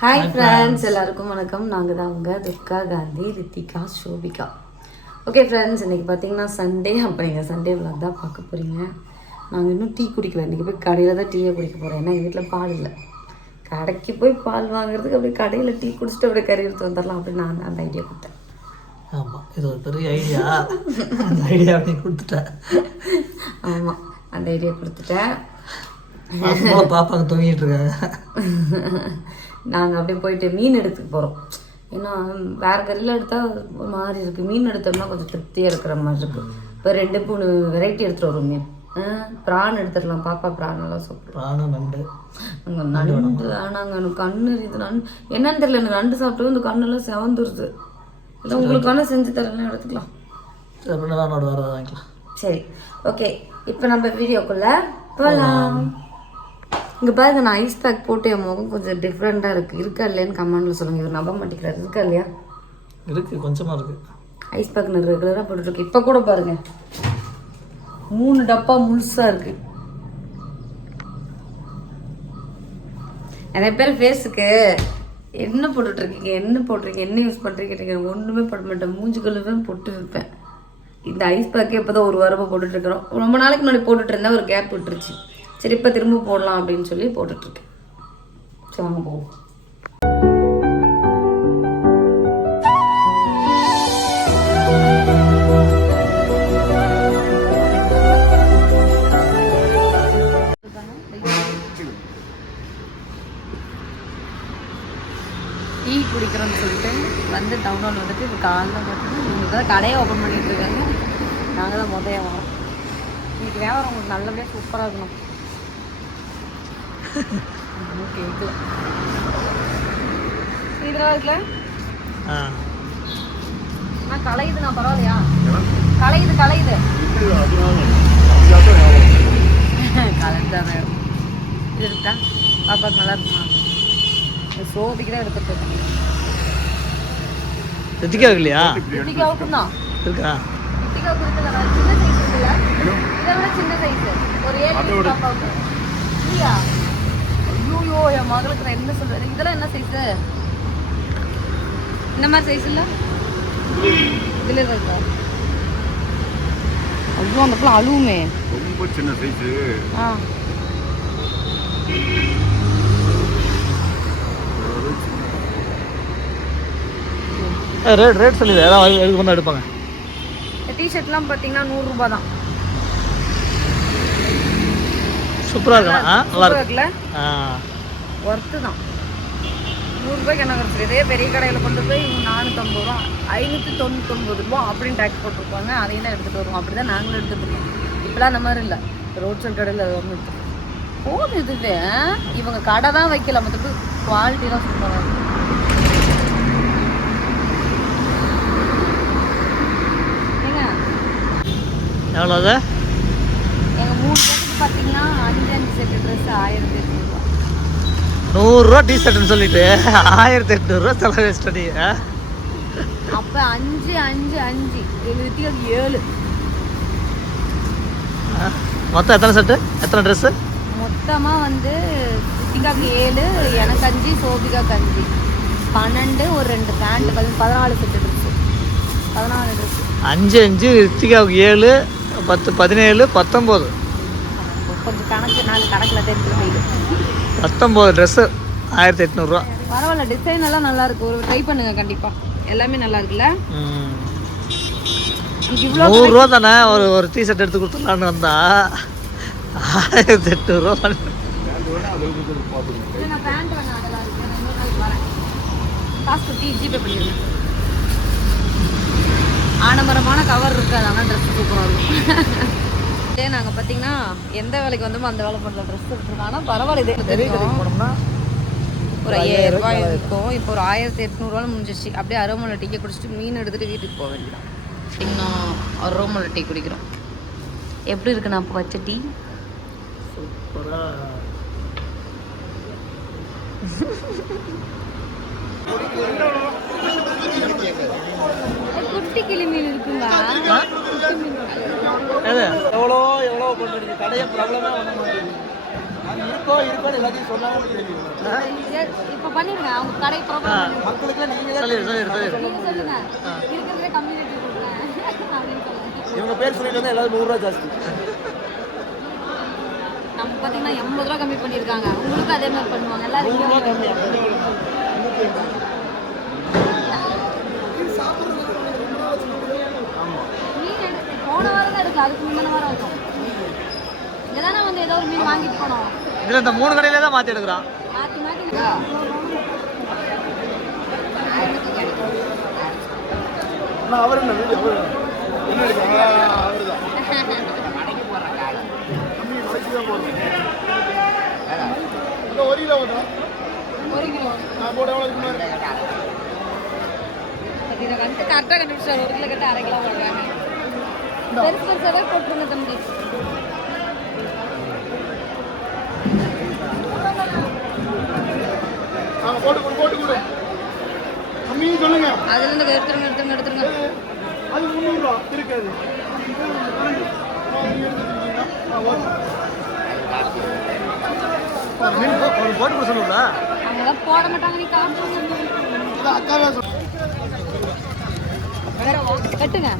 Hi friends எல்லாருக்கும் வணக்கம். நாங்கள் தான் உங்க துர்கா காந்தி ரித்திகா ஷோபிகா. ஓகே ஃப்ரெண்ட்ஸ் இன்னைக்கு பார்த்தீங்கன்னா சண்டே அப்போ நீங்கள் சண்டே vlog தான் பார்க்க போகிறீங்க நாங்கள் இன்னும் டீ குடிக்கல. இன்றைக்கி போய் கடையில் தான் டீயே குடிக்க போகிறோம் ஏன்னா எங்கள் வீட்டில் பால் இல்லை. கடைக்கு போய் பால் வாங்குறதுக்கு அப்படியே கடையில் டீ குடிச்சிட்டு அப்படியே கறி எடுத்து வந்துடலாம் அப்படின்னு நான் அந்த ஐடியா கொடுத்தேன். ஆமாம் இது ஒரு பெரிய ஐடியா அந்த ஐடியா அப்படி கொடுத்துட்டேன். ஆமாம் அந்த ஐடியா கொடுத்துட்டேன். பாப்பாங்க தூங்கிட்டு இருக்காங்க. நாங்கள் அப்படியே போயிட்டு மீன் எடுத்துக்க போகிறோம் ஏன்னா வேறு கறியில் எடுத்தால் ஒரு மாதிரி இருக்குது மீன் எடுத்தோம்னா கொஞ்சம் திருப்தியாக இருக்கிற மாதிரி இருக்குது இப்போ ரெண்டு மூணு வெரைட்டி எடுத்துகிட்டு வரும் மீன். ப்ரான் எடுத்துடலாம். பாப்பா ப்ரான் நல்லா சாப்பிடுவோம் நண்டு? நண்டு ஆனாங்க எனக்கு கண்ணு இது நண்டு. என்னன்னு தெரியல எனக்கு நண்டு சாப்பிட்டு இந்த கண்ணெல்லாம் செவந்துருது. இல்லை உங்களுக்கு வேணால் செஞ்சு தரலாம் எடுத்துக்கலாம். சரி ஓகே. இப்போ நம்ம வீடியோக்குள்ள போகலாம் இங்கே பாருங்க நான் ஐஸ் பேக் போட்டு என் முகம் கொஞ்சம் டிஃப்ரெண்ட்டாக இருக்குது இருக்கா. இல்லையான்னு கமெண்ட்டில் சொல்லுங்கள் இவர் நம்ப மாட்டேங்கிறாரு. இருக்கா இல்லையா? இருக்குது கொஞ்சமாக இருக்குது ஐஸ் பேக் நான் ரெகுலராக போட்டுட்ருக்கு இப்போ கூட பாருங்க. மூணு டப்பா முழுசாக இருக்கு. நிறைய பேர் ஃபேஸுக்கு என்ன போட்டுட்ருக்கீங்க என்ன போட்டிருக்கீங்க என்ன யூஸ் பண்ணுறீங்க ஒன்றுமே போட மாட்டேன். மூஞ்சி கழுவே போட்டு இருப்பேன் இந்த ஐஸ் பேக்கே இப்போ தான் ஒரு வாரமாக போட்டுட்ருக்குறோம் ரொம்ப நாளைக்கு முன்னாடி போட்டுட்டு இருந்தேன். ஒரு கேப் விட்டுருச்சு. சரி இப்போ திரும்ப போடலாம் அப்படின்னு சொல்லி போட்டுட்ருக்கேன் சரி வாங்க போவோம். டீ குடிக்கிறோம்னு சொல்லிட்டு வந்து டவுன் வந்துட்டு இப்போ காலைல பார்த்துட்டு இவங்க தான் கடையை ஓப்பன் பண்ணிட்டு இருக்காங்க. நாங்கள் தான் முதல்ல வரோம் இன்னைக்கு வியாபாரம் உங்களுக்கு நல்லபடியாக சூப்பராக இருக்கணும். இதெல்லாம் இருக்குல்ல ஆ. நான் கலையுது நான் பரவாயில்லையா? கலையுது கலையுது. கலைஞ்சாதான் இது இருக்கா பாப்பாக்கு நல்லா இருக்குமா? சோபிக்கு தான் எடுத்துட்டு இருக்கேன் இல்லையா ரித்திகாவுக்கும் தான் இருக்கா? ரித்திகாவுக்கு இருக்குல்ல சின்ன சைஸ் இருக்குல்ல? இதை விட சின்ன சைஸ் ஒரு ஏழு பாப்பாவுக்கு. இல்லையா? ஐயோ என் மகளுக்கு நான் என்ன சொல்றது? இதெல்லாம் என்ன சைஸ் இந்த மாதிரி சைஸ் இல்ல? இதுல இருக்கா? ஐயோ அந்த பிள்ளை அழுவுமே. ரொம்ப சின்ன சைஸு ஆ. ரேட் ரேட் சொல்லுது ஏதாவது எதுக்கு வந்து எடுப்பாங்க. இந்த டிஷர்ட்லாம் பார்த்தீங்கன்னா நூறுரூபா தான். சூப்பராக இருக்கலாம் நல்லா இருக்கு. இருக்குல்ல? ஆ. ஒர்த்து தான். நூறுரூபாய்க்கு என்ன குறைச்சி இதே பெரிய கடையில் கொண்டு போய் நானூற்றம்பது ரூபா ஐநூற்றி தொண்ணூத்தொம்பது ரூபா அப்படின்னு டேக்ஸ் போட்டிருப்பாங்க. அதையும் தான் எடுத்துகிட்டு வருவோம். அப்படி தான் நாங்களும் எடுத்துகிட்டு இருக்கோம். இப்போலாம் அந்த மாதிரி இல்லை. ரோட் சைட் கடையில் அது ஒன்று எடுத்துகிட்டு போதும் இதுவே இவங்க கடை தான் வைக்கல. மற்றபடி குவாலிட்டி தான் சூப்பராக இருக்கும் ஏங்க? எவ்வளோ அது? எங்கள் மூணு பேருக்கு பார்த்தீங்கன்னா அஞ்சு அஞ்சு செட்டு ட்ரெஸ் ஆயிரத்தி எட்நூறுபா நூறுரூவா டீ ஷர்ட்னு சொல்லிட்டு ஆயிரத்தி எட்நூறுரூவா செலவு வச்சுட்டு நீ? அப்போ அஞ்சு அஞ்சு அஞ்சு. எழுபத்தி ஏழு. மொத்தம் எத்தனை செட்டு எத்தனை ட்ரெஸ்ஸு மொத்தமாக வந்து ரித்திகாக்கு ஏழு எனக்கு அஞ்சு சோபிகாக்கு அஞ்சு. பன்னெண்டு ஒரு ரெண்டு பேண்ட் பதினாலு செட்டு ட்ரெஸ்ஸு பதினாலு ட்ரெஸ்ஸு அஞ்சு அஞ்சு ரித்திகாவுக்கு ஏழு பத்து பதினேழு பத்தொம்போது. கொஞ்சம் கணக்கு நாலு கணக்கில் தெரிஞ்சு பத்தொம்போது ட்ரெஸ்ஸு ஆயிரத்தி எட்நூறுரூவா பரவாயில்ல டிசைன் எல்லாம் நல்லா இருக்கு. ஒரு ட்ரை பண்ணுங்க கண்டிப்பாக எல்லாமே நல்லா இருக்குல்ல? நூறுரூவா தானே ஒரு ஒரு டீ ஷர்ட் எடுத்து கொடுத்துடலான்னு வந்தா. ஆயிரத்தி எட்நூறுரூவா ஆடம்பரமான கவர் இருக்காது ஆனால் ட்ரெஸ் சூப்பராக இருக்கும். இதே நாங்கள் பார்த்தீங்கன்னா எந்த வேலைக்கு வந்தோமோ அந்த வேலை பண்ணுற ட்ரெஸ் எடுத்துருக்கோம். ஆனால் பரவாயில்ல இதே போனோம்னா ஒரு ஐயாயிரம் ரூபாய் இருக்கும் இப்போ ஒரு ஆயிரத்தி எட்நூறுவாலும் முடிஞ்சிருச்சு. அப்படியே அரோமலை டீயை குடிச்சிட்டு மீன் எடுத்துகிட்டு வீட்டுக்கு போக வேண்டியதான் பார்த்தீங்கன்னா அரோமலை டீ குடிக்கிறோம். எப்படி இருக்கு நான் இப்போ வச்ச டீ? சூப்பராக குட்டி கிளி மீன் இருக்குங்களா? எவ்வளோ எவ்வளோ பண்ணுறீங்க கடையை ப்ராப்ளமே பண்ண மாட்டேங்குது இருக்கோ இருக்கோன்னு எல்லாத்தையும் சொன்னாலும் தெரியும். இப்போ பண்ணிடுங்க அவங்க கடை ப்ராப்ளம் மக்களுக்குலாம் நீங்க சொல்லிடு சொல்லிடு சொல்லிடு நீங்க சொல்லுங்க. இருக்கிறதே இவங்க பேர் சொல்லிட்டு வந்தா எல்லாரும் நூறுரூவா ஜாஸ்தி. நம்ம பார்த்தீங்கன்னா எண்பது ரூபா கம்மி பண்ணியிருக்காங்க. உங்களுக்கு அதே மாதிரி பண்ணுவாங்க. எல்லாரும் இங்கே நூறுரூவா வந்து- கம்மி மீன் எடுத்து போன எடுக்கல அதுக்கு முந்தின வாரம் இருக்கும் இங்கே தானே வந்து ஏதோ ஒரு மீன் வாங்கிட்டு போனோம். இதில் இந்த மூணு கடையிலே தான் மாற்றி எடுக்கிறான் மாற்றி மாற்றி நான் அவர் என்ன வீடியோ அவர் தான் ஒரு கிலோ ஒரு கிலோ. நான் போட எவ்வளோ இருக்குமா இதை வந்து கரெக்டாக கண்டுபிடிச்சாரு. ஒரு கிலோ கட்ட அரை கிலோ போடுறாங்க. பெருசு பெருசாகவே போட்டுருங்க தம்பி. சொல்லுங்க. அதுலேருந்து எடுத்துருங்க எடுத்துருங்க எடுத்துருங்க. அது முந்நூறுரூவா இருக்காது. போட்டு சொல்லுங்களா அவங்களாம் போட மாட்டாங்க நீ காட்டுங்க கட்டுங்க.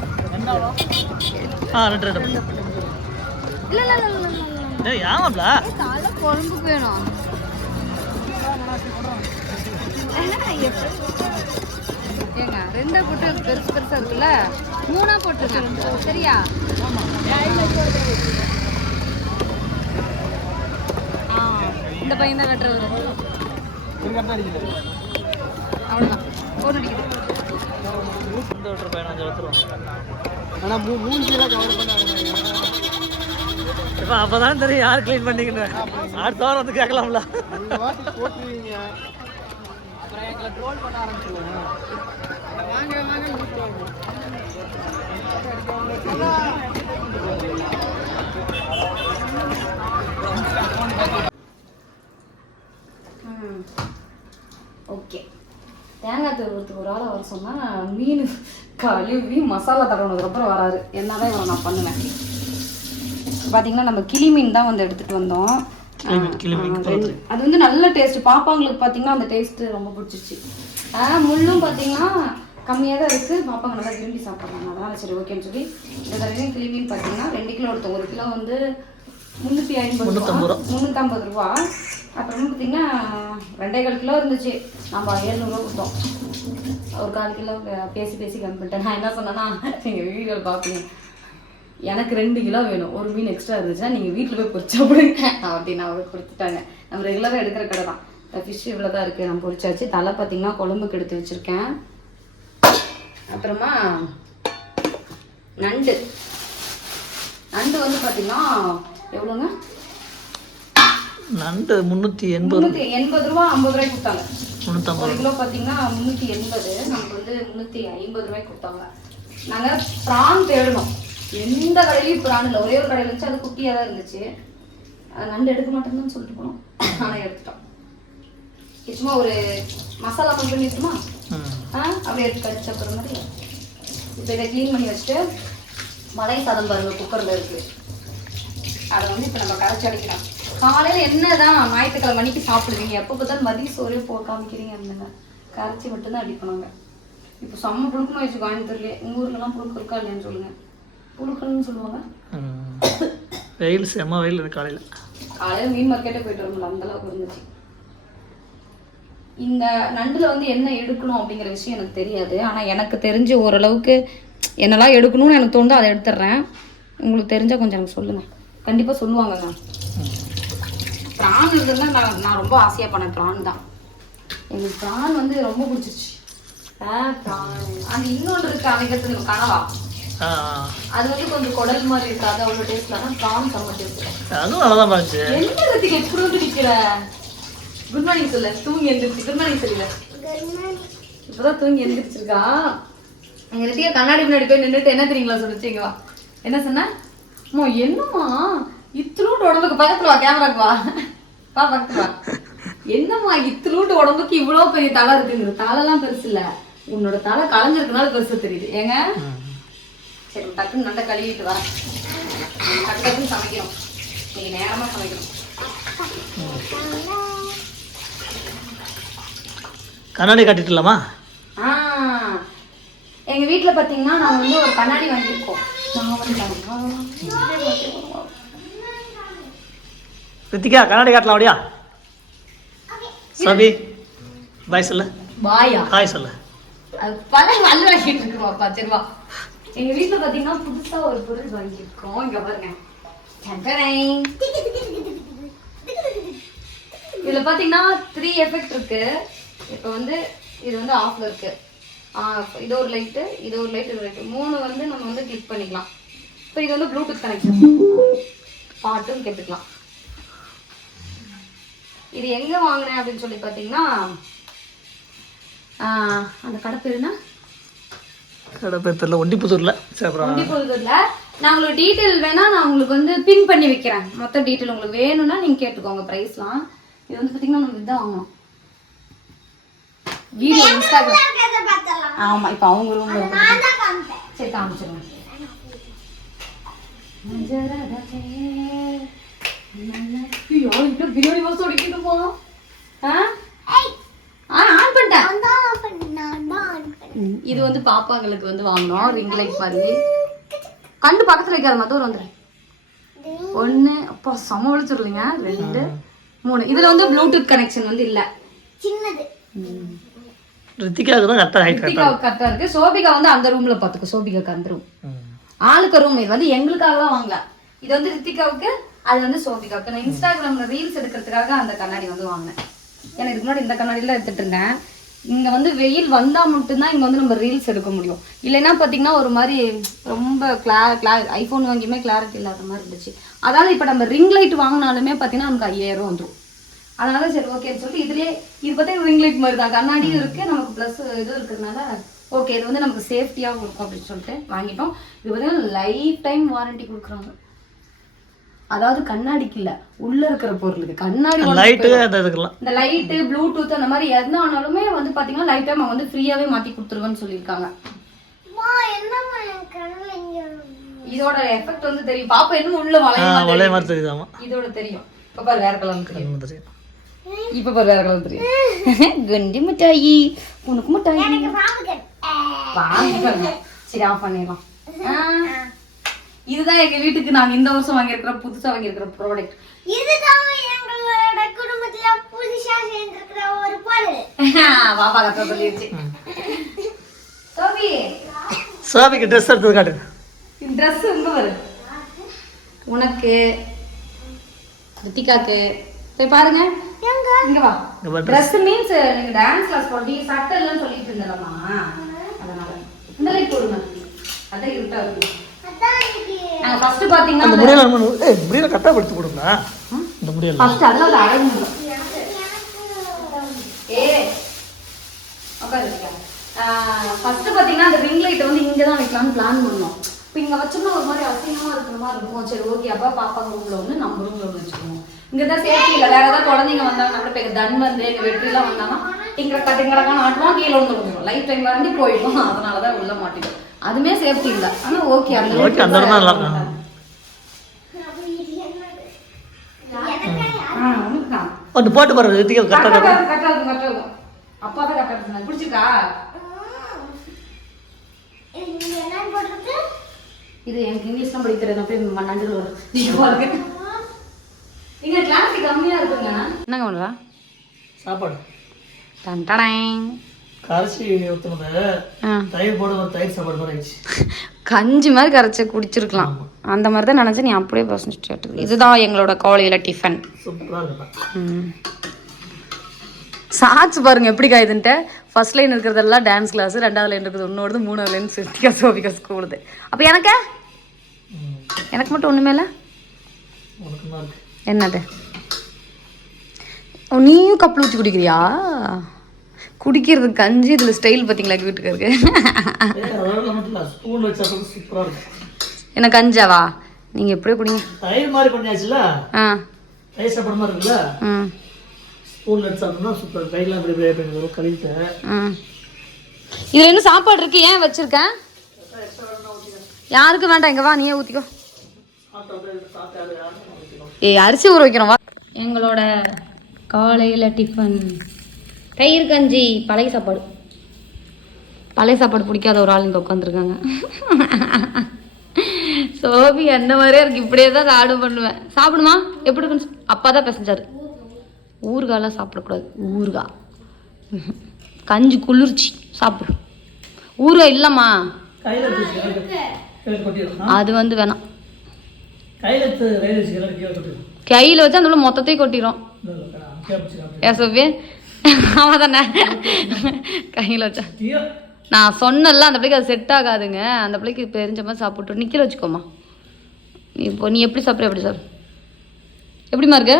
ஆ ரெண்டு ரெண்டு. இல்லை ஆமாப்ல குழம்புக்கு வேணும் ஏங்க ரெண்டா போட்டு பெருசு பெருசா இருக்குல்ல? மூணா போட்டுருங்க. சரியா? ஆ, இந்த பையன் தான் கட்டுறது. அவ்வளோதான் போன் அடிக்குது. பையன் வச்சுருவோம். ஆனால் மூ மூஞ்சியெல்லாம் கவர் பண்ண இப்போ அப்போ தான் தெரியும் யார் க்ளீன் பண்ணீங்கன்னு அடுத்த வாரம் வந்து கேட்கலாம்ல. இந்த வாட்டி போட்டுருவீங்க ஓகே. தேங்காய் திருவுறதுக்கு ஒரு ஆளை வர சொன்னால் மீன் கழுவி மசாலா தடவுனதுக்கப்புறம் வராரு. என்னதான் இவரை நான் பண்ணுவேன். பார்த்தீங்கன்னா நம்ம கிளி மீன் தான் வந்து எடுத்துகிட்டு வந்தோம். அது வந்து நல்ல டேஸ்ட் பாப்பாங்களுக்கு பார்த்தீங்கன்னா அந்த டேஸ்ட் ரொம்ப பிடிச்சிருச்சு. ஆ முள்ளும் பார்த்தீங்கன்னா கம்மியாக தான் இருக்குது பாப்பாங்க நல்லா விரும்பி சாப்பிட்றாங்க. அதனால சரி ஓகேன்னு சொல்லி இந்த தடவையும் கிளி மீன் பார்த்தீங்கன்னா ரெண்டு கிலோ எடுத்தோம். ஒரு கிலோ வந்து முந்நூற்றி ஐம்பது ரூபா. முந்நூற்றம்பது ரூபா. அப்புறமா பார்த்தீங்கன்னா ரெண்டே கால் கிலோ இருந்துச்சு. நம்ம ஏழ்நூறுவா கொடுத்தோம். ஒரு கால் கிலோ பேசி பேசி கம்மி பண்ணிட்டேன் நான் என்ன சொன்னேன்னா நீங்கள் வீடியோவில் பார்ப்பீங்க எனக்கு ரெண்டு கிலோ வேணும். ஒரு மீன் எக்ஸ்ட்ரா இருந்துச்சுன்னா நீங்கள் வீட்டில் போய் பொரிச்சு சாப்பிடுங்க அப்படின்னு அவருக்கு கொடுத்துட்டாங்க. நம்ம ரெகுலராக எடுக்கிற கடை தான். ஃபிஷ் இவ்வளோ தான் இருக்குது நான் பொரிச்சாச்சு. தலை பார்த்தீங்கன்னா குழம்புக்கு எடுத்து வச்சுருக்கேன். அப்புறமா நண்டு. நண்டு வந்து பார்த்தீங்கன்னா எவ்வளோங்க நண்டு முந்நூற்றி எண்பது. எண்பது ரூபா ஐம்பது ரூபாய்க்கு கொடுத்தாங்க. முந்நூற்றம்பது ஒரு கிலோ பார்த்தீங்கன்னா முந்நூற்றி எண்பது நமக்கு வந்து முந்நூற்றி ஐம்பது ரூபாய்க்கு கொடுத்தாங்க. நாங்கள் ப்ரான் தேடணும். எந்த கடையிலையும் ப்ரான் இல்லை. ஒரே ஒரு கடையில் இருந்துச்சு அது குட்டியாக தான் இருந்துச்சு. அது நண்டு எடுக்க மாட்டேன்னு சொல்லிட்டு போனோம். ஆனால் எடுத்துட்டோம். சும்மா ஒரு மசாலா மட்டும் பண்ணிட்டுமா ஆ அப்படியே எடுத்து கடிச்ச அப்புறம் மாதிரி. இப்போ இதை க்ளீன் பண்ணி வச்சுட்டு மலை சாதம் பாருங்க குக்கரில் இருக்குது அதை வந்து இப்போ நம்ம கரைச்சி அடிக்கலாம். காலையில் என்னதான் ஞாயிற்றுக்கிழமை மணிக்கு சாப்பிடுவீங்க? எப்போ பார்த்தாலும் மதிய சோறே போ காமிக்கிறீங்க அப்படிங்க கரைச்சி மட்டும்தான் அடிக்கணுங்க இப்போ செம்ம புழுக்கமாக வச்சு கோயம்புத்தூர்லேயே. உங்கள் ஊர்லலாம் புழுக்கு இருக்கா இல்லையான்னு சொல்லுங்கள் புழுக்கல்னு சொல்லுவாங்க. வெயில் செம்ம வெயில் இருக்கு காலையில். காலையில் மீன் மார்க்கெட்டே போயிட்டு வரணும் அந்த அளவுக்கு இருந்துச்சு. இந்த நண்டில் வந்து என்ன எடுக்கணும் அப்படிங்கிற விஷயம் எனக்கு தெரியாது. ஆனால் எனக்கு தெரிஞ்சு ஓரளவுக்கு என்னெல்லாம் எடுக்கணும்னு எனக்கு தோணுதோ அதை எடுத்துடுறேன். உங்களுக்கு தெரிஞ்சால் கொஞ்சம் எனக்கு சொல்லுங்கள் கண்டிப்பாக சொல்லுவாங்கங்க ப்ரான் இருந்ததுன்னா நான் நான் ரொம்ப ஆசையாக பண்ணேன் ப்ரான் தான். எங்களுக்கு ப்ரான் வந்து ரொம்ப பிடிச்சிருச்சு. அது இன்னொன்று இருக்கு அமைக்கிறது கனவா. அது வந்து கொஞ்சம் குடல் மாதிரி இருக்காது அவ்வளோ டேஸ்ட்ல ஆனால் ப்ரான் செம்ம டேஸ்ட் அதுவும் நல்லா தான் என்ன ரத்திக்கு எப்படி வந்து நிக்கிற? குட் மார்னிங் சொல்லு. தூங்கி எந்திரிச்சு. குட் மார்னிங் சொல்லல இப்பதான் தூங்கி எந்திரிச்சிருக்கா. எங்க ரித்திகா கண்ணாடி முன்னாடி போய் நின்னுட்டு என்ன தெரியுங்களா சொல்லிச்சு? இங்க வா. என்ன சொன்ன? அம்மா என்னம்மா? இத்திலூட்டு உடம்புக்கு பக்கத்துல வா கேமராக்கு வா. வா பக்கத்துல வா. என்னம்மா இத்திலூட்டு உடம்புக்கு இவ்வளோ பெரிய தலை இருக்குங்கிற? தலைலாம் பெருசு இல்ல. உன்னோட தலை கலைஞ்சிருக்கனால பெருசு தெரியுது. ஏங்க? சரி டக்குன்னு நல்லா கழுவிட்டு வரேன் டக்கு டக்குன்னு சமைக்கிறோம் இன்னைக்கு நேரமா சமைக்கிறோம் கண்ணாடி காட்டிட்டுலாமா? எங்கள் வீட்டில் பார்த்தீங்கன்னா நாங்கள் வந்து ஒரு கண்ணாடி வாங்கியிருக்கோம். நான் வந்து ரித்திகா கண்ணாடி காட்டலாம் அப்படியா? சபி பாய் சொல்லு. வாயா ஹாய் சொல்லு. அது பல நல்ல வாங்கிட்டு இருக்குமாப்பா சரிவா எங்க வீட்ல பாத்தீங்கன்னா புதுசா ஒரு பொருள் வாங்கியிருக்கோம். இங்க பாருங்க. இதுல பாத்தீங்கன்னா த்ரீ எஃபெக்ட் இருக்கு. இப்போ வந்து இது வந்து ஆஃப்ல இருக்கு. இது ஒரு லைட்டு இது ஒரு லைட் இது ஒரு லைட் மூணு வந்து நம்ம வந்து கிளிக் பண்ணிக்கலாம். இப்போ இது வந்து ப்ளூடூத் கனெக்ஷன் பாட்டும் கேட்டுக்கலாம். இது எங்க வாங்கினேன் அப்படின்னு சொல்லி பாத்தீங்கன்னா ஆ, அந்த கடை பேர் என்ன? கடை பேர் தெரியல. ஒண்டிப்புத்தூரில் நான் உங்களுக்கு டீட்டெயில் வேணா நான் உங்களுக்கு வந்து பின் பண்ணி வைக்கிறேன். மொத்த டீட்டெயில் உங்களுக்கு வேணும்னா நீங்க கேட்டுக்கோங்க ப்ரைஸ்லாம் இது வந்து பாத்தீங்கன்னா நம்ம இதுதான் வாங்கணும். வீடியோ இன்ஸ்டாகிராம் ஆமா இப்போ அவங்க ரூம்ல சரி காமிச்சிருங்க. ஐயோ இப்போ பிரியாணி வாசம் அடிக்கணுமா ஆ? ஆ ஆன் பண்ணிட்டேன். ம், இது வந்து பாப்பாங்களுக்கு வந்து வாங்கினோம் ரிங் லைட் மாதிரி கண்டு பக்கத்துல வைக்காத மத்தூர் வந்துடுறேன் ஒன்று அப்பா செம விழிச்சிருந்தீங்க ரெண்டு மூணு. இதுல வந்து ப்ளூடூத் கனெக்ஷன் வந்து இல்ல. ரித்திகாவுக்கு தான் கரெக்டாக ஹைட் ரித்திகா கரெக்டா இருக்கு. சோபிகா வந்து அந்த ரூம்ல பாத்துக்கோ. சோபிகாக்கு அந்த ரூம் ஆளுக்கு ரூம் இது வந்து எங்களுக்காக தான் வாங்கல இது வந்து ரித்திகாவுக்கு அது வந்து சோபிகாவுக்கு நான் இன்ஸ்டாகிராம்ல ரீல்ஸ் எடுக்கிறதுக்காக அந்த கண்ணாடி வந்து வாங்கினேன். ஏன்னா இதுக்கு முன்னாடி இந்த கண்ணாடியில எடுத்துட்டு இருந்தேன். இங்க வந்து வெயில் வந்தா மட்டும்தான் இங்க வந்து நம்ம ரீல்ஸ் எடுக்க முடியும். இல்லைன்னா பாத்தீங்கன்னா ஒரு மாதிரி ரொம்ப கிளா கிளா ஐபோன் வாங்கியுமே கிளாரிட்டி இல்லாத மாதிரி இருந்துச்சு. அதாவது இப்ப நம்ம ரிங் லைட் வாங்கினாலுமே பாத்தீங்கன்னா நமக்கு ஐயாயிரம் வந்துடும் அதனால சரி ஓகேன்னு சொல்லிட்டு இதுலயே இது பார்த்தா ரிங் லைட் மாதிரி தான். கண்ணாடியும் இருக்கு நமக்கு ப்ளஸ் இது இருக்கிறதுனால ஓகே இது வந்து நமக்கு சேஃப்டியாக இருக்கும் அப்படின்னு சொல்லிட்டு வாங்கிட்டோம். இது பார்த்தீங்கன்னா லைஃப் டைம் வாரண்டி கொடுக்குறாங்க. அதாவது கண்ணாடிக்கு இல்ல உள்ள இருக்கிற பொருளுக்கு. கண்ணாடி லைட்டு இந்த லைட்டு ப்ளூடூத் அந்த மாதிரி எதுனா ஆனாலுமே வந்து பாத்தீங்கன்னா லைஃப் டைம் அவங்க வந்து ஃப்ரீயாவே மாத்தி கொடுத்துருவேன்னு சொல்லியிருக்காங்க. இதோட எஃபெக்ட் வந்து தெரியும். பாப்பா இன்னும் உள்ள வளைய மாதிரி தெரியுது. இதோட தெரியும். இப்ப பாரு வேற கலர் தெரியும். தெரியும். இப்ப பாரு வேற கலர் தெரியும். கண்டி மிட்டாயி உனக்கு மிட்டாயி. வாங்கிக்கோங்க. சரி ஆஃப் பண்ணிடலாம். ஆ. இதுதான் எங்க வீட்டுக்கு நாங்க இந்த வருஷம் வாங்கியிருக்கிற புதுசா வாங்கியிருக்கிற ப்ராடக்ட் இதுதான் எங்களோட குடும்பத்துல புதுசா சேர்ந்திருக்கிற ஒரு பொருள். பாப்பா கத்த சொல்லிருச்சு. சோபி சோபிக்கு ட்ரெஸ் எடுத்தது காட்டு இந்த ட்ரெஸ் எங்க வரு? உனக்கு ரித்திகாக்கு. போய் பாருங்க. இங்க வா. ட்ரெஸ் மீன்ஸ் நீங்க டான்ஸ் கிளாஸ் போடி சட்டை இல்லைன்னு சொல்லிட்டு இருந்தலம்மா அதனால. இந்த லைட் போடுங்க. அதான் இருட்டா இருக்கு. அதான் இன்னைக்கு நாங்க ஃபர்ஸ்ட் பாத்தீங்கன்னா அந்த முடியல நம்ம ஏய் முடியல கரெக்டாக படுத்து கொடுங்க இந்த முடியல ஒரு ஏ அந்த ரிங் லைட் வந்து இங்க தான் வைக்கலாம்னு பிளான் பண்ணோம். இப்போ இங்க வச்சோம்னா ஒரு மாதிரி அசிங்கமா இருக்கிற மாதிரி இருக்கும். சரி ஓகே அப்பா பாப்பா ரூம்ல ஒன்று நம்ம ரூம்ல ஒன்று வச்சுக்குவோம். இங்க தான் சேஃப்டி இல்லை. வேற ஏதாவது குழந்தைங்க வந்தாங்க கூட இப்போ தன் வந்து எங்க வெற்றிலாம் வந்தாங்கன்னா இங்க கட்டுங்கடக்கான ஆட்டுவோம் கீழே வந்து விழுந்துரும் லைஃப் டைம் வரண்டி போயிடும். அதனால தான் உள்ள மாட்டிடும் அதுமே சேஃப்டி இல்லை ஆனா ஓகே அந்த ஓகே அந்த இடம் தான் நல்லா இருக்கும் ஒன்று போட்டு பாரு கரெக்டா கரெக்டாக இருக்கும், கரெக்டா இருக்கும். அப்பா தான் கரெக்டா இருந்தாங்க. பிடிச்சிருக்கா? இது எனக்கு இங்கிலீஷ்லாம் படிக்க தெரியாது அப்படியே ம- நடுவுல வரும். நீங்க பாருங்க. இங்க clarity கம்மியா இருக்குங்க. என்னங்க பண்றா? சாப்பாடு டன் டடைங். கரைச்சி ஊற்றுனது. தயிர் போட ஒரு தயிர் சாப்பாடு மாதிரி ஆயிடுச்சு. கஞ்சி மாதிரி கரைச்சி குடிச்சிருக்கலாம். அந்த மாதிரி தான் நினச்சி நீ அப்படியே பசங்க இதுதான் எங்களோட காலையில் டிஃபன் சாட்ஸ் பாருங்க எப்படி காயுதுன்ட்டு. ஃபர்ஸ்ட் லைன் இருக்கிறதெல்லாம் டான்ஸ் கிளாஸ் ரெண்டாவது லைன் இருக்குது ஒன்னோடது மூணாவது லைன் சிட்டிகா சோபிகா ஸ்கூலுது அப்போ எனக்கு? எனக்கு மட்டும் ஒன்றுமே இல்லை? என்னது? நீயும் கப்பில் ஊற்றி குடிக்கிறியா? குடிக்கிறது கஞ்சி இதில் ஸ்டைல் பார்த்தீங்களா வீட்டுக்காருக்கு ஸ்பூன் என்ன கஞ்சாவா? நீங்கள் எப்படியே குடிங்க? தயிர் மாதிரி பண்ணியாச்சுல ஆ. தயிர் சாப்பாடு மாதிரி இருக்குல்ல? ம் ஸ்பூனில் எடுத்து சாப்பிட்டோம்னா சூப்பர் கையெல்லாம் இப்படி இப்படி இப்படி வரும் கழுவிட்டு. ம் இதில் என்ன சாப்பாடு இருக்கு? ஏன் வச்சிருக்கேன் யாருக்கு வேண்டாம் இங்க வா நீயே ஊற்றிக்கோ ஏய் அரிசி ஊற வைக்கிறோம் வா. எங்களோட காலையில் டிஃபன் தயிர் கஞ்சி பழைய சாப்பாடு. பழைய சாப்பாடு பிடிக்காத ஒரு ஆள் இங்கே உட்காந்துருக்காங்க சோபி அந்த மாதிரியே இருக்கு. இப்படியே தான் ஆர்டர் பண்ணுவேன். சாப்பிடுமா? எப்படி இருக்குன்னு அப்பா தான் பேசஞ்சாரு ஊறுகாலாம் சாப்பிடக்கூடாது. ஊறுகாய். ம்ஹும். கஞ்சி குளிர்ச்சி. சாப்பிடு. ஊறுகாய் இல்லைம்மா. அது வந்து வேணாம். கையில் வச்சு அந்த மொத்தத்தையும் கொட்டிடும் ஏ சோபி? ஆமாம் தானே கையில் வச்சா. நான் சொன்னல அந்த பிள்ளைக்கு அது செட் ஆகாதுங்க. அந்த பிள்ளைக்கு தெரிஞ்ச மாதிரி சாப்பிட்டு நிற்கிற வச்சுக்கோமா இப்போ நீ எப்படி சாப்பிட்ற எப்படி சாப்பிடு? எப்படிம்மா இருக்கு?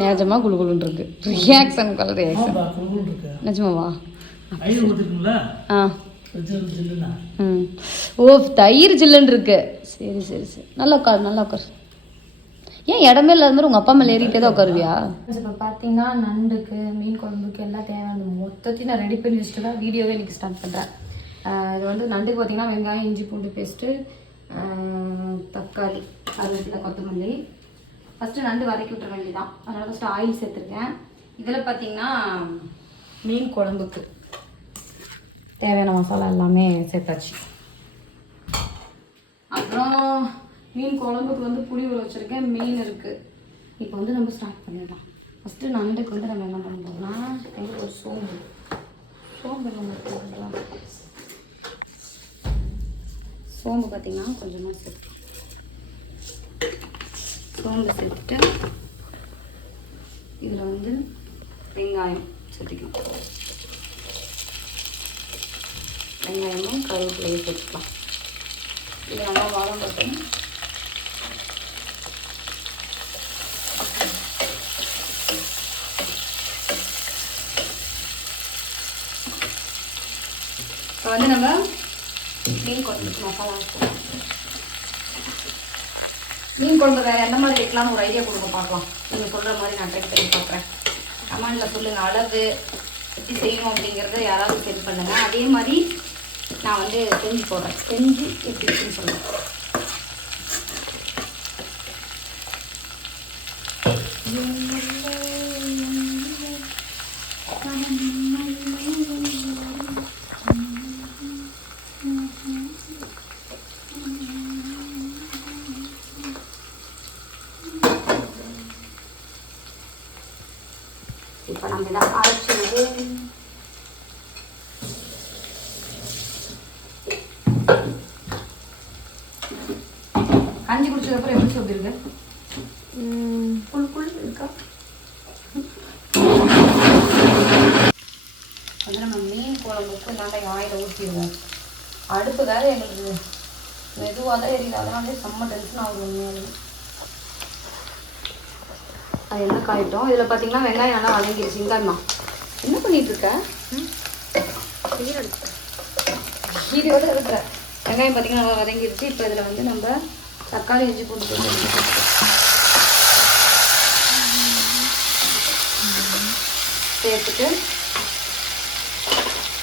நிஜமா குளு குளுன்னு இருக்கு. ரியாக்ஷன் கலர் ரியாக்ஷன் நிஜமாவா? ஆ. ம். ஓ தயிர் ஜில்லுன்னு இருக்கு. சரி சரி சரி. நல்லா உட்காரு நல்லா உட்காரு. ஏன் இடமே இல்லாத மாதிரி உங்கள் அப்பா மேலே ஏறிட்டே தான் உட்காருவியா? இப்போ பார்த்தீங்கன்னா நண்டுக்கு மீன் குழம்புக்கு எல்லாம் தேவையான மொத்தத்தையும் நான் ரெடி பண்ணி வச்சுட்டு தான் வீடியோவே இன்றைக்கி ஸ்டார்ட் பண்ணுறேன் இது வந்து நண்டுக்கு பார்த்தீங்கன்னா வெங்காயம் இஞ்சி பூண்டு பேஸ்ட்டு தக்காளி கருவேப்பிலை கொத்தமல்லி. ஃபஸ்ட்டு நண்டு வதக்கி விட்டுற வேண்டியதான் அதனால் ஃபஸ்ட்டு ஆயில் சேர்த்துருக்கேன். இதில் பார்த்தீங்கன்னா மீன் குழம்புக்கு தேவையான மசாலா எல்லாமே சேர்த்தாச்சு. அப்புறம் மீன் குழம்புக்கு வந்து புளி ஊற வச்சுருக்கேன். மீன் இருக்குது இப்போ வந்து நம்ம ஸ்டார்ட் பண்ணிடலாம். ஃபஸ்ட்டு நண்டுக்கு வந்து நம்ம என்ன பண்ணுறோம்னா எங்களுக்கு ஒரு சோம்பு. சோம்பு நம்ம போடலாம் சோம்பு பார்த்திங்கன்னா கொஞ்சமாக சேர்த்து சோம்பு சேர்த்துட்டு இதில் வந்து வெங்காயம் சேர்த்துக்கலாம். வெங்காயமும் கருவேப்பிலையும் சேர்த்துக்கலாம். இது நல்லா வளர்ந்துட்டும் இப்போ வந்து நம்ம மீன் குழம்புக்கு மசாலா போடலாம். மீன் குழம்பு வேறு எந்த மாதிரி வைக்கலாம்னு ஒரு ஐடியா கொடுக்க பார்க்கலாம். நீங்கள் சொல்கிற மாதிரி நான் ட்ரை பண்ணி பார்க்குறேன். கமெண்டில் சொல்லுங்கள் அளவு எப்படி செய்யணும் அப்படிங்கிறத யாராவது செட் பண்ணுங்கள் அதே மாதிரி நான் வந்து செஞ்சு போடுறேன். செஞ்சு எப்படி இருக்குன்னு சொல்லுங்கள் நம்ம இதை அரைச்சிடுவோம் கஞ்சி குடிச்சதுக்கப்புறம் எப்படி சொல்லிருக்கு குழு குழு இருக்கா? வந்து நம்ம மீன் குழம்புக்கு நல்லா ஆயில ஊற்றிடுவோம் அடுப்பு வேற எங்களுக்கு மெதுவாக தான் எரியுது. அதனாலே செம்ம டென்ஷன் ஆகுது உண்மையாலே அது என்ன காயிட்டோம்? இதில் பார்த்தீங்கன்னா வெங்காயம் நல்லா வதங்கிடுச்சு இந்தாண்ணா என்ன பண்ணிட்டு இருக்க? வீடியோட இருக்கிற வெங்காயம் பார்த்தீங்கன்னா நல்லா வதங்கிடுச்சு. இப்போ இதில் வந்து நம்ம தக்காளி இஞ்சி பூண்டு சேர்த்துட்டு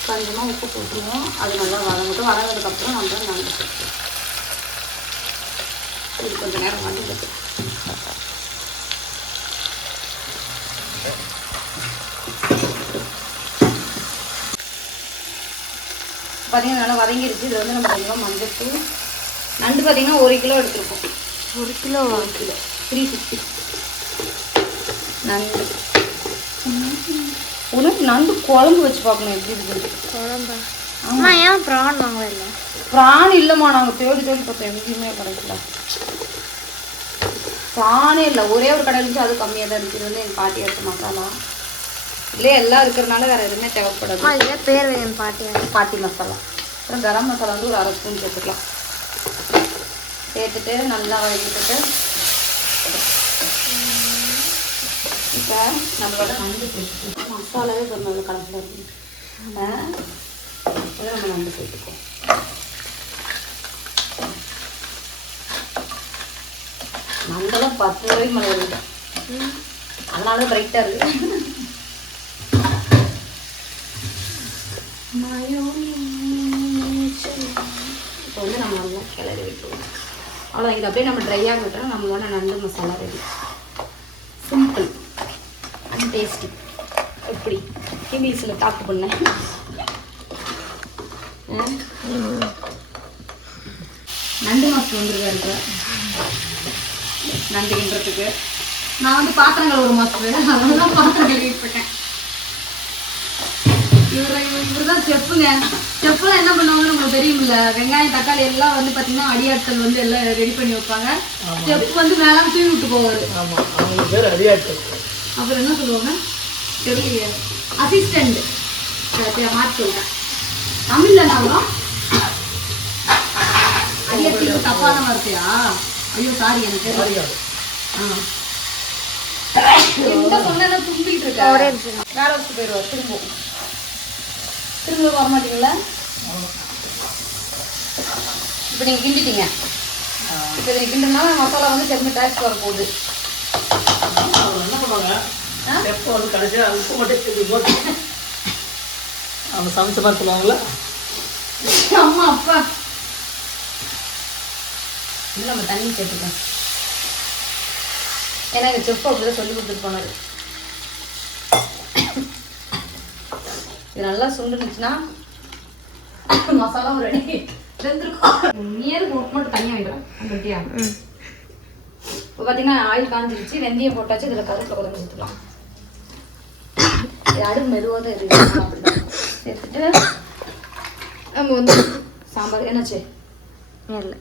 கொஞ்சமாக உப்பு போட்டுருவோம். அது நல்லா வதங்கட்டும். வதங்கினதுக்கப்புறம் நம்ம சேர்த்துக்கலாம் இது கொஞ்சம் நேரம் வதங்கிட்டு பார்த்தீங்கன்னா நல்லா வதங்கிருச்சு. இதில் வந்து நம்ம கொஞ்சமாக மஞ்சள் நண்டு பார்த்தீங்கன்னா ஒரு கிலோ எடுத்துருக்கோம். ஒரு கிலோ. ஒரு கிலோ. த்ரீ ஃபிஃப்டி நண்டு. உனக்கு நண்டு குழம்பு வச்சு பார்க்கணும். எப்படி இருக்குது குழம்பா? அம்மா ஏன் ப்ரான் வாங்கவே இல்லை பிரான் இல்லைம்மா. நாங்கள் தேடி தேடி பார்த்தோம். எங்கேயுமே கிடைக்கல. பிரானே இல்லை. ஒரே ஒரு கடை இருந்துச்சு அது கம்மியாக தான் இது வந்து எங்கள் பாட்டி எடுத்த மசாலா. இல்லையே எல்லாம் இருக்கிறதுனால வேறு எதுவுமே தேவைப்படாது. பேர் வேணும் பாட்டியா பாட்டி மசாலா. அப்புறம் கரம் மசாலா வந்து ஒரு அரை ஸ்பூன் சேர்த்துக்கலாம். சேர்த்துட்டு நல்லா வதக்கிட்டு இப்போ நம்மளோட நண்டு சேர்த்துட்டு மசாலாவே சொன்னது கலந்து இருக்கு இதை நம்ம நண்டு சேர்த்துக்குவோம் நண்டெல்லாம் பத்து ரூபாய்க்கு மேலே வருது அதனால பிரைட்டாக இருக்கு. மயோ வந்து நம்ம நல்லா கிளறி விட்டுருவோம் அவ்வளோ இது அப்படியே நம்ம ட்ரையாக விட்டோம் நம்மளோட நண்டு masala ready simple and tasty எப்படி இங்கிலீஷில் டாக் பண்ணேன் நண்டு மாஸ்டர் வந்துருக்காரு இப்போ நான் வந்து பாத்திரங்கள் ஒரு மாஸ்டர் அதனால தான் பாத்திரம் கழுவிட்டு இருக்கேன். இவரை இவர் தான் செப்புங்க. செப்புலாம் என்ன பண்ணுவாங்கன்னு உங்களுக்கு தெரியுமில்ல வெங்காயம் தக்காளி எல்லாம் வந்து பார்த்தீங்கன்னா அடியாட்கள் வந்து எல்லாம் ரெடி பண்ணி வைப்பாங்க. செப்பு வந்து மேலே தூவி விட்டு போவார். பேர் அடியாட்கள். அப்புறம் என்ன சொல்லுவாங்க? தெரியலையே. அசிஸ்டண்ட் மாற்றி சொல்கிறேன் தமிழில் நாங்களும் அடியாட்களுக்கு தப்பான வார்த்தையா ஐயோ சாரி எனக்கு ஆ. என்ன சொன்னா தும்பிட்டு இருக்கா. வேலை வச்சு போயிடுவார் திரும்ப திரும்ப வர மாட்டீங்களா? இப்போ நீங்கள் கிண்டிட்டீங்க. இப்போ நீங்கள் கிண்டுனால மசாலா வந்து செம்மி டேக்ஸ் வரப்போகுது அவங்க என்ன பண்ணுவாங்க? எப்போ வந்து கடைசியாக உப்பு மட்டும் போட்டு அவங்க சமைச்ச மாதிரி அம்மா அப்பா. இன்னும் நம்ம தண்ணி சேர்த்துக்கலாம். ஏன்னா எங்கள் செஃப் அப்படிதான் சொல்லி கொடுத்துட்டு போனாரு. இது நல்லா சுண்டுனுச்சுன்னா மசாலாவும் ரெடி வெந்திருக்கும் நீருக்கு உப்பு மட்டும் தனியாக வாங்கிடுறேன் கட்டியா இப்போ பார்த்தீங்கன்னா ஆயில் காஞ்சிருச்சு வெந்தயம் போட்டாச்சு இதில் கருப்பில் குழம்பு சேர்த்துக்கலாம். இது அடுப்பு மெதுவாக தான் இருக்கு. அப்படிதான் சேர்த்துட்டு நம்ம வந்து சாம்பார் என்னாச்சு? இல்லை.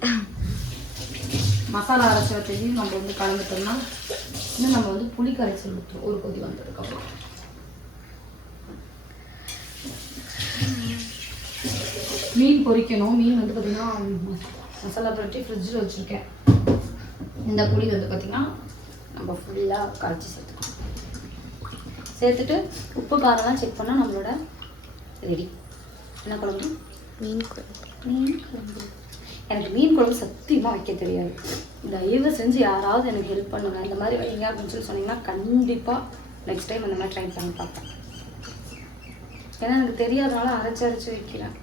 மசாலா அரைச்சி வச்சதையும் நம்ம வந்து கலந்துட்டோம்னா இன்னும் நம்ம வந்து புளி கரைசல் ஊற்றுவோம் ஒரு கொதி வந்ததுக்கப்புறம். மீன் பொரிக்கணும் மீன் வந்து பார்த்திங்கன்னா மசாலா புரட்டி ஃப்ரிட்ஜில் வச்சுருக்கேன். இந்த புளி வந்து பார்த்திங்கன்னா நம்ம ஃபுல்லாக கரைச்சி சேர்த்துக்கணும் சேர்த்துட்டு உப்பு காரம்லாம் செக் பண்ணால் நம்மளோட ரெடி என்ன குழம்பு? மீன் குழம்பு. மீன் குழம்பு. எனக்கு மீன் குழம்பு சத்தியமாக வைக்க தெரியாது. தயவு செஞ்சு யாராவது எனக்கு ஹெல்ப் பண்ணுங்க. இந்த மாதிரி வைங்க அப்படின்னு சொல்லி சொன்னீங்கன்னா கண்டிப்பாக நெக்ஸ்ட் டைம் அந்த மாதிரி ட்ரை பண்ணி பார்ப்பேன். ஏன்னா எனக்கு தெரியாதனால அரைச்சி அரைச்சி வைக்கிறேன்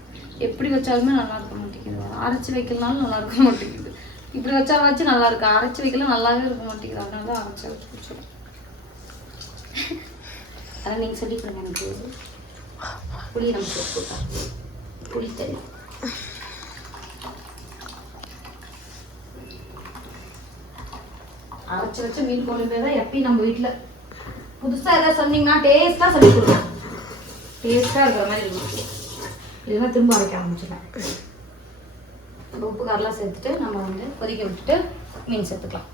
எப்படி வச்சாலுமே நல்லா இருக்க மாட்டேங்குது. அரைச்சி வைக்கலனாலும் நல்லா இருக்க மாட்டேங்குது. இப்படி வச்சா வச்சு நல்லா இருக்கு? அரைச்சி வைக்கல நல்லாவே இருக்க மாட்டேங்குது. அதனால தான் அரைச்சி அரைச்சி வச்சுருவேன் அதான் நீங்கள் சொல்லி கொடுங்க எனக்கு. புளி நம்ம போட்டா. புளி தெரியும் அரைச்சி வச்ச மீன் கொண்டு போய் தான் எப்பயும் நம்ம வீட்டில் புதுசாக ஏதாவது சொன்னீங்கன்னா டேஸ்ட்டாக சொல்லி கொடுக்கணும் டேஸ்ட்டாக இருக்கிற மாதிரி இருக்கும் இல்லைன்னா திரும்ப அரைக்க ஆரம்பிச்சிடலாம் உப்பு காரெலாம் சேர்த்துட்டு நம்ம வந்து கொதிக்க விட்டுட்டு மீன் சேர்த்துக்கலாம்.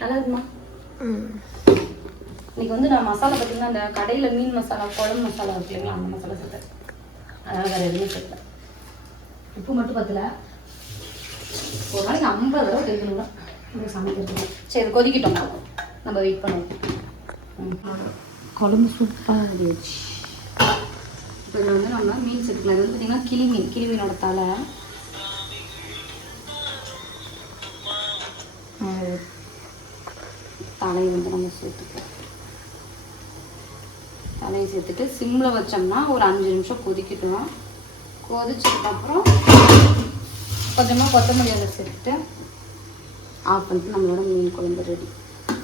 நல்லா இருக்குமா? இன்னைக்கு வந்து நான் மசாலா பார்த்தீங்கன்னா அந்த கடையில் மீன் மசாலா குழம்பு மசாலா இருக்கு இல்லைங்களா அந்த மசாலா சேர்த்தேன். அதனால் வேறு எதுவுமே சேர்த்தல உப்பு மட்டும் பத்தல. ஒரு நாளைக்கு ஐம்பது தடவை தெரிஞ்சுங்க இந்த சமைக்கிறது சரி கொதிக்கிட்டோம் நம்ம. வெயிட் பண்ணுவோம். குழம்பு சூப்பராக இருந்துச்சு. இப்போ இதில் வந்து நம்ம மீன் சேர்த்துக்கலாம் இது வந்து பார்த்திங்கன்னா கிளி மீன் கிளி மீனோட தலை. தலையை வந்து நம்ம சேர்த்துக்கலாம். தலையை சேர்த்துட்டு சிம்மில் வச்சோம்னா ஒரு அஞ்சு நிமிஷம் கொதிக்கட்டும். கொதிச்சதுக்கப்புறம் கொஞ்சமாக கொத்தமல்லி அதை சேர்த்துட்டு ஆஃப் பண்ணிட்டு நம்மளோட மீன் குழம்பு ரெடி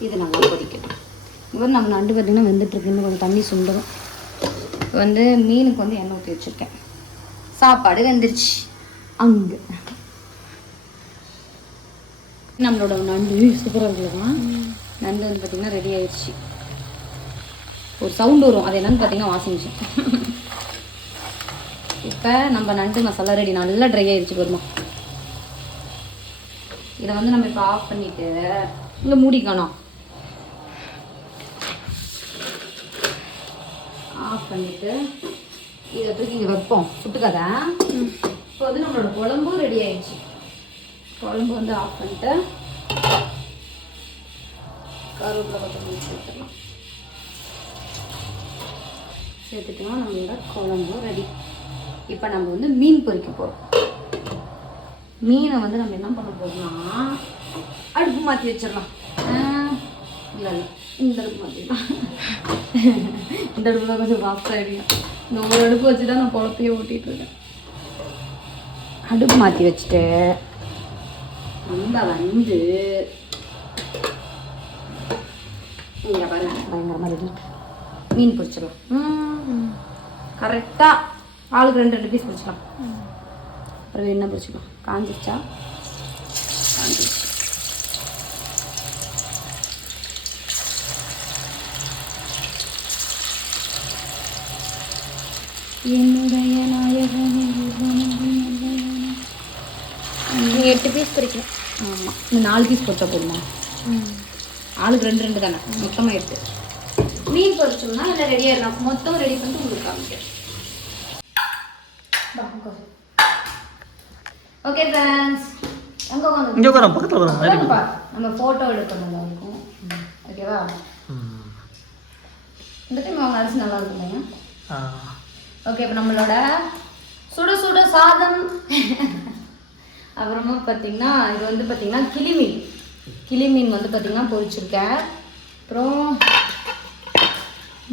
இது நல்லா கொதிக்கணும் இப்போ நம்ம நண்டு பார்த்திங்கன்னா வெந்துட்டுருக்கு இன்னும் கொஞ்சம் தண்ணி சுண்டரும் வந்து மீனுக்கு வந்து எண்ணெய் ஊற்றி வச்சுருக்கேன். சாப்பாடு வெந்துருச்சு. அங்கே. நம்மளோட நண்டு சூப்பராக இருக்குல்லமா நண்டு வந்து பார்த்திங்கன்னா ரெடி ஆயிடுச்சு ஒரு சவுண்டு வரும். அது என்னன்னு பார்த்தீங்கன்னா வாஷிங் இப்போ நம்ம நண்டு மசாலா ரெடி நல்லா ட்ரை ஆயிடுச்சு வருமா இதை வந்து நம்ம இப்போ ஆஃப் பண்ணிட்டு இல்லை மூடி காணோம். ஆஃப் பண்ணிட்டு இதை தூக்கி இங்கே வைப்போம். சுட்டுக்காத. இப்போ வந்து நம்மளோட குழம்பும் ரெடி ஆயிடுச்சு. குழம்பு வந்து ஆஃப் பண்ணிட்டு கருவேப்பிலை கொத்தமல்லி சேர்த்துக்கலாம் சேர்த்துட்டோம்னா நம்மளோட குழம்பும் ரெடி இப்போ நம்ம வந்து மீன் பொரிக்க போகிறோம் மீனை வந்து நம்ம என்ன பண்ண போறோம்னா அடுப்பு மாற்றி வச்சிடலாம். இல்லை இல்லை. இந்த அடுப்பு மாற்றிடலாம் இந்த அடுப்பு தான் கொஞ்சம் இருக்கும் இந்த ஒரு அடுப்பு வச்சு தான் நான் பொழப்பையே ஓட்டிகிட்டு இருக்கேன். அடுப்பு மாற்றி வச்சுட்டு நம்ம வந்து இங்கே பாருங்க பயங்கரமாக ரெடி மீன் பொரிச்சிடலாம். கரெக்டாக ஆளுக்கு ரெண்டு ரெண்டு பீஸ் பொரிச்சிடலாம். அப்புறம் என்ன பொரிச்சிக்கலாம். காஞ்சிச்சா காஞ்சிச்சு என்னுடைய நாயகனே நீங்கள் எட்டு பீஸ் பொரிக்கலாம் ஆமாம் இந்த நாலு பீஸ் போட்டா போதுமா? ஆளுக்கு ரெண்டு ரெண்டு தானே. மொத்தமாக எட்டு. மீன் பொரிச்சோம்னா எல்லாம் ரெடியாக இருக்கும் மொத்தம் ரெடி பண்ணிட்டு உங்களுக்கு காமிக்கிறேன். ஓகே ஃப்ரெண்ட்ஸ் எங்கே உட்காந்து இங்கே உட்காரம் பக்கத்தில் உட்காரம் நம்ம ஃபோட்டோ எடுக்கணும் இருக்கும் ஓகேவா இந்த டைம் அவங்க அரிசி நல்லா இருக்குங்க ஆ. ஓகே இப்போ நம்மளோட சுட சுட சாதம். அப்புறமா பார்த்தீங்கன்னா இது வந்து பார்த்தீங்கன்னா கிளிமீன். கிளிமீன் வந்து பார்த்தீங்கன்னா பொரிச்சிருக்கேன் அப்புறம்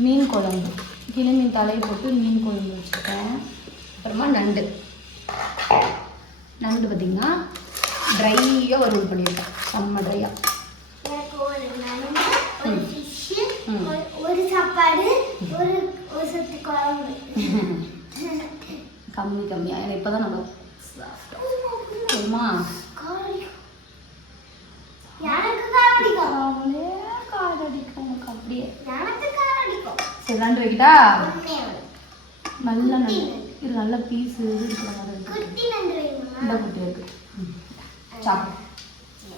மீன் குழம்பு. கிளிமீன் தலையை போட்டு மீன் குழம்பு வச்சுருக்கேன். அப்புறமா நண்டு. நண்டு பார்த்தீங்கன்னா ட்ரையாக வறுவல் பண்ணியிருக்கேன். செம்ம ட்ரையாக ஒரு சாப்பாடு ஒரு ஒரு சொட்டு குழம்பு. கம்மி கம்மியாக ஏன்னா இப்போ தான் நம்ம உனக்கு அப்படியே. சரி நண்டு வைக்கிட்டா. நல்ல நண்டு. இது நல்ல பீஸ் இருக்கிற மாதிரி இருக்கு. இந்த குட்டி இருக்கு. சாப்பிடு.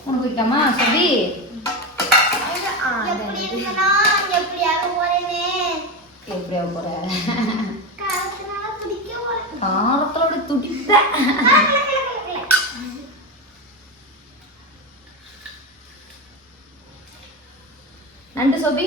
உனக்கு வைக்காமா சரி எப்படியா போற? காலத்தோட துடித்த நண்டு சோபி?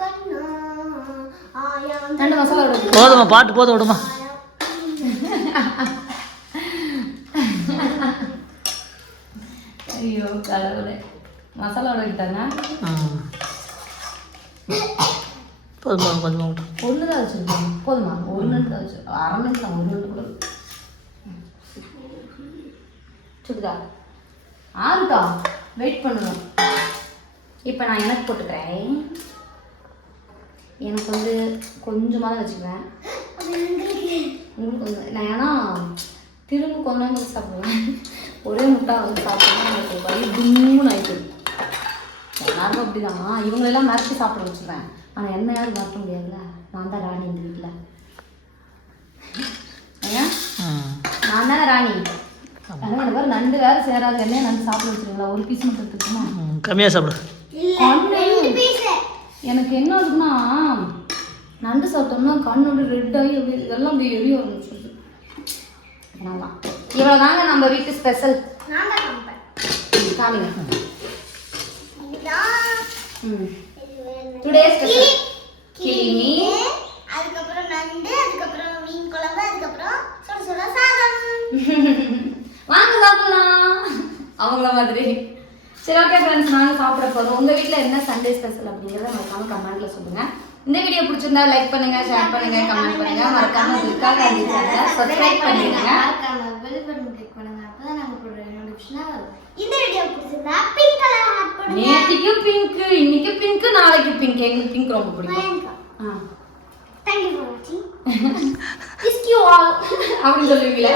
கண்ணா. ஆயாம் ரெண்டு மசாலா விடுங்க போதுமா பாட்டு போதும் விடுமா. ஐயோ கடவுளே. மசாலா ம் போதுமா கொஞ்சமாக விட்டு ஒன்று தான் வச்சுருக்கோம் போதுமா? ஒரு நிமிஷம் தான் வச்சு அரை நண்டு தான் ஒரு நண்டு கூட சுடுதா ஆறுதா? வெயிட் பண்ணணும் இப்போ நான் எனக்கு போட்டுக்கிறேன். எனக்கு வந்து கொஞ்சமாக தான் வச்சுக்குவேன். உங்களுக்கு வந்து நான் ஏன்னா திரும்ப கொண்டாந்து சாப்பிடுவேன். ஒரே முட்டை வந்து சாப்பிட்டோம்னா எனக்கு வயிறு கும்முன்னு ஆயிடுது எல்லாருக்கும் அப்படிதான். இவங்களெல்லாம் மிரட்டி சாப்பிட வச்சுருவேன். ஆனால் என்ன யாரும் மிரட்ட முடியாதுல்ல? நான் தான் ராணி இந்த வீட்டில் நான் தானே ராணி. இந்த மாதிரி நண்டு வேறு சேராது. என்ன நண்டு சாப்பிட வச்சுருங்களா ஒரு பீஸ் மட்டும் கம்மியாக சாப்பிடு. எனக்கு என்ன ஆகுதுன்னா நண்டு சாப்பிட்டோம்னா கண்ணோட ரெட் ஆகி அப்படி இதெல்லாம் அப்படி எரிய ஆரம்பிச்சிருது. அதனால தான் இவ்வளோ தாங்க நம்ம வீட்டு ஸ்பெஷல் காமிங்க. ம். டுடே ஸ்பெஷல் கிளி மீன். அதுக்கப்புறம் நண்டு அதுக்கப்புறம் மீன் குழம்பு அதுக்கப்புறம் சுட சுட சாதம். வாங்க சாப்பிடலாம். அவங்கள மாதிரி. சரி ஓகே ஃப்ரெண்ட்ஸ் நாங்கள் சாப்பிட போகிறோம் உங்கள் வீட்டில் என்ன சண்டே ஸ்பெஷல் அப்படிங்கிறத மறக்காம கமெண்ட்ல சொல்லுங்கள் இந்த வீடியோ பிடிச்சிருந்தா லைக் பண்ணுங்க ஷேர் பண்ணுங்க கமெண்ட் பண்ணுங்க. மறக்காம சேனலை சப்ஸ்கிரைப் பண்ணிடுங்க. மறக்காம பெல் பட்டன் கிளிக் பண்ணுங்க. அப்பதான் நாங்க போடுற நோட்டிஃபிகேஷன் வரும். இந்த வீடியோ பிடிச்சிருந்தா பிங்க் கலர் ஹார்ட் போடுங்க நேத்திக்கு பிங்க் இன்னைக்கு பிங்க் நாளைக்கு பிங்க் எங்களுக்கு பிங்க் ரொம்ப பிடிக்கும். தேங்க் யூ ஃபார் வாட்சிங் கிஸ் யூ ஆல் அப்படின்னு சொல்லுவீங்களே.